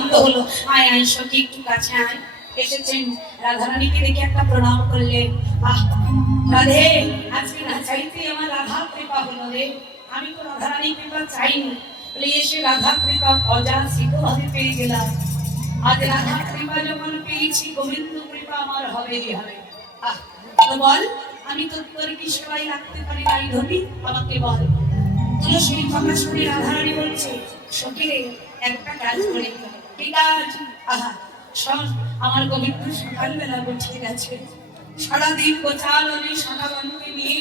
আনন্দ হলো। আয় আয় সখী একটু কাছে আয়। এসেছেন রাধারানীকে দেখে একটা প্রণাম করলেন। আহ রাধে, আজকে না চাইতে আমার রাধা কৃপা হলো রে। আমি তো রাধারানী কৃপা চাইনি, বলে এসে রাধা কৃপা অযাচিত ভাবে পেয়ে গেলাম। আজ রাধা কৃপা যখন পেয়েছি, গোবিন্দ কৃপা আমার হবেই হবে। আহ তো বল, আমি তো তোর কি সেবাই রাখতে পারি নাই ধনী, আমাকে বল। তুলসী কথা শুনে রাধারানী বলছে, সখী রে, একটা কাজ করে। কি কাজ? আহা শোন, আমার গোবিন্দ সকালবেলা উঠে গেছে, সারাদিন গোচাল আমি সারাবানকে নিয়ে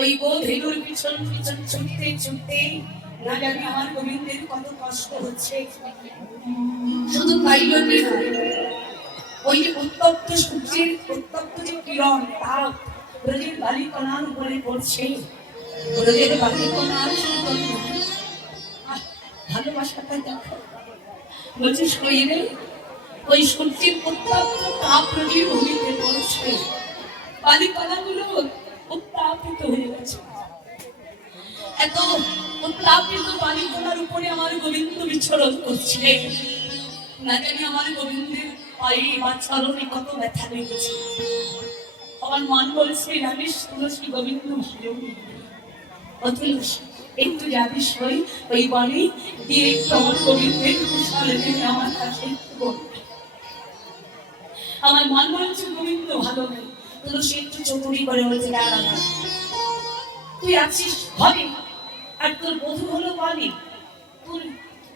ওই গোধেনুর পিছন পিছন ছুটতে ছুটতে না জানি আমার গোবিন্দের কত কষ্ট হচ্ছে। শুধু তাই জন্যে নয়, ওই যে উত্তপ্ত সূর্যের উত্তপ্ত যে কিরণ, তাপ রোজের বালিকণার উপরে পড়ছে, রোজের বালিকণার ভালোবাসাটা দেখো। বলছে শরীরে ওই সূর্যের উত্তপ্ত তাপ রোজের ভূমিতে পড়ছে, বালিকণাগুলো উত্তাপিত হয়ে গেছে। এত উত্তাপিত বালিকণার উপরে আমার গোবিন্দ বিচরণ করছে। না জানি আমার গোবিন্দের পায়ে বা চরণে কত ব্যথা লেগেছে। আমার মন বলছে, জানিস তুলসী গোবিন্দ ভালো তুলসী, একটু যাবিস ওই বাড়ি দিয়ে একটু আমার গোবিন্দের কুশলে আমার কাছে একটু বলবে। আমার মন বলছে গোবিন্দ ভালো নেই। তুলসী একটু চতুরি করে বলছে, দাঁড়া, তুই আছিস ঘরে আর তোর বধূ হলো বাড়ি,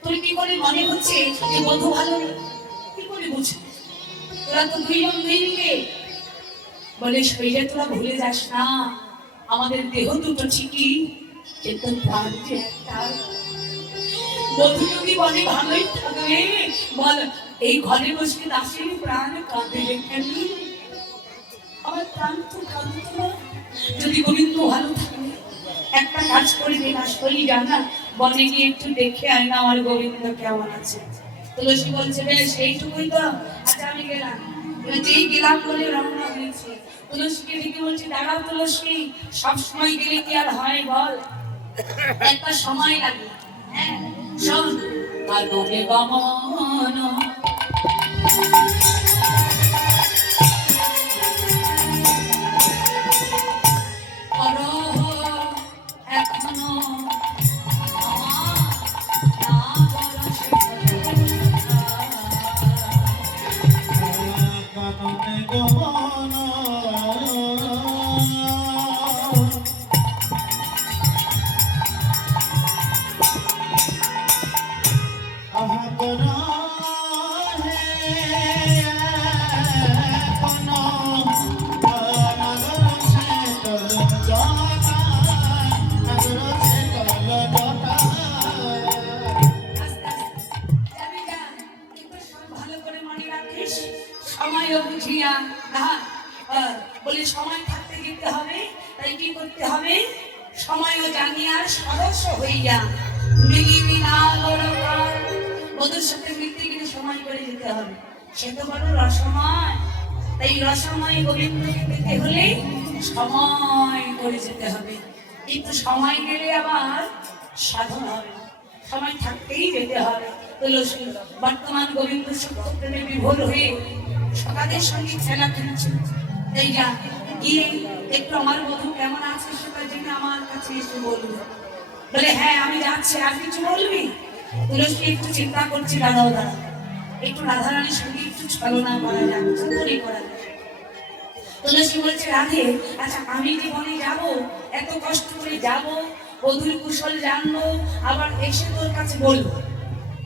তোর কি করে মনে হচ্ছে যে বধূ ভালো নেই? কি করে বুঝবি? তোরা তো দুইজন দুই দিকে। বলে শরীরে তোরা ভুলে যাস না, আমাদের দেহ দুটো ঠিকই, কিন্তু প্রাণ যে একটা। বধূ যদি বলে ভালোই থাকবে, বল এই ঘরে বসে দাসের প্রাণ কাঁদে কেন? আমার প্রাণ তো কাঁদতো না। যদি গোবিন্দ ভালো থাকে, একটা কাজ করে দে না, শরীর জানা বনে গিয়ে একটু দেখে আয় না আমার গোবিন্দ কেমন আছে। তুলসী বলছে, বেশ এইটুকুই তো, আচ্ছা আমি গেলাম। যেই গেলাম বলে রওনা হয়েছে, তুলসীকে দিকে বলছে, দাঁড়াও তুলসী, সবসময় গেলে কি আর হয় বল, একটা সময় লাগে। হ্যাঁ শোন, কাননে গমন বলে সময় থাকতে যেতে হবে। তাই কি করতে হবে? সময়ও জানিয়া সরস হইয়া বধুর সাথে মিলতে গেলে সময় করে যেতে হবে। সে তো বড় রসময়, তাই রসময় গোবিন্দকে পেতে হলে সময় করে যেতে হবে। কিন্তু সময় গেলে আবার সাধন হবে, সময় থাকতেই যেতে হবে। তুলসী বর্তমান গোবিন্দ সত্য প্রেমে বিভোর হয়ে সকালের সঙ্গে খেলা খেলছে। এই যা গিয়ে একটু আমার বধূ কেমন আছে সেটা জেনে আমার কাছে এসে বলবে। বলে হ্যাঁ আমি যাচ্ছি, আর কিছু বলবি? তুলসী একটু চিন্তা করছি, দাঁড়াও দাঁড়াও, একটু রাধারানীর সঙ্গে একটু ছলনা করা যাক, চতুরি করা যাক। তুলসী বলছে, রাধে আচ্ছা আমি জীবনে যাব, এত কষ্ট করে যাব, বধুর কুশল জানবো, আবার এসে তোর কাছে বলবো,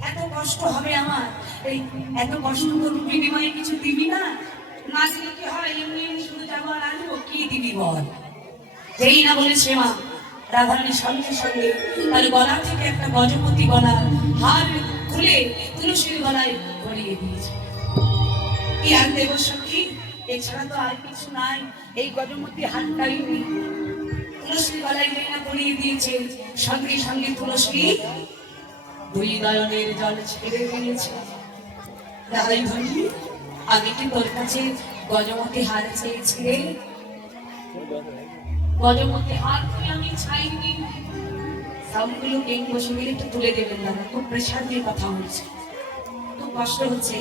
এত কষ্ট হবে আমার। এই এত কষ্ট তোর বিনিময়ে কিছু দিবি না? না দিলে কি হয়, এমনি এমনি শুধু যাবো আর আসবো, কি দিবি বল? যেই না বলেছে মা, রাধারানীর সঙ্গে সঙ্গে তার গলা থেকে একটা গজপতি গলা হার খুলে তুলসীর গলায় পরিয়ে দিয়েছে। কি আর দেব সখী, এছাড়া তো আর কিছু নাই, এই গজপতি হারটাই তুলসীর গলায় না পরিয়ে দিয়েছে। সঙ্গে সঙ্গে তুলসী দুই নয়নের জল ছেড়ে দিয়েছে। দাদাই ধনী, আমি কি তোর কাছে গজমতি হার চেয়েছিলে? গজমতি হার তুই আমি চাইনি। সবগুলো কেন বসে মিলে একটু তুলে দেবেন দাদা, খুব প্রেশার দিয়ে কথা হয়েছে, খুব কষ্ট হচ্ছে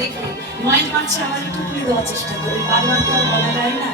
দেখবে, নয় পাচ্ছে আমার একটু তুলে দেওয়ার চেষ্টা করি, বারবার তো আর বলা যায় না।